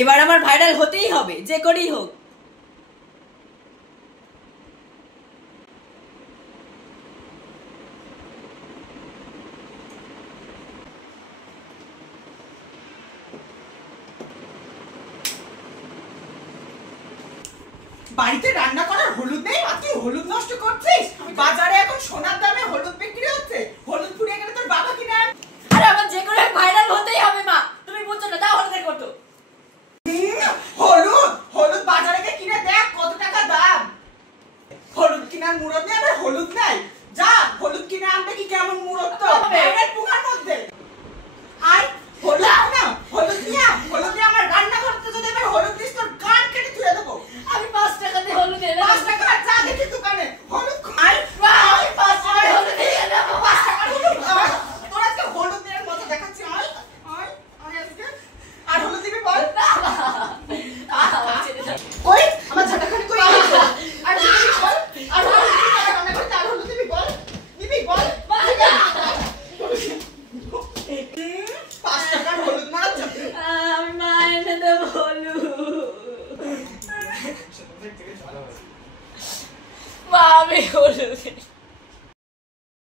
এবার আমার ভাইরাল হতেই হবে, যে করেই হোক। বাড়িতে রান্না করার হলুদ নেই, তুই হলুদ নষ্ট করছিস? বাজারে এখন সোনার দামে হলুদ বিক্রি হচ্ছে, হলুদ ফুরিয়ে গেলে তোর বাবা কিনে আন। আরে আমার যে করে ভাইরাল হতেই হবে মা, তুমি বুঝছো না? দাও হলুদের কত। হলুদ হলুদ বাজারে গিয়ে কিনে দেখ কত টাকা দাম। হলুদ কিনার মুরত নেই, আবার হলুদ নাই। যা হলুদ কিনে আনবে, কি কেমন মুরত তো বাইরের পুকার মধ্যে। আই হলুদ না, হলুদ নিয়ে হলুদ নিয়ে আমার রান্না করতে যদি এবার হলুদ দিস তোর কান কেটে ধুয়ে দেবো। আমি 5 টাকা দিয়ে হলুদ এনে 5 টাকা যা দেখি দোকানে হলুদ। আই 5 টাকা হলুদ এনে দেবো। 5 টাকা হলুদ। তোর আজকে হলুদ নিয়ে মজা দেখাচ্ছি। আই আই আই আজকে আর হলুদ দিবি বল। কই আমার ঝাঁটাখানি কই? আর দিবি বল। আর হলুদ দিবি না, রান্না করতে আর হলুদ দিবি বল। দিবি বল। 5 টাকার হলুদ মারা যাবে। আমি মা এনে দেবো হলুদ। মা আমি হলুদ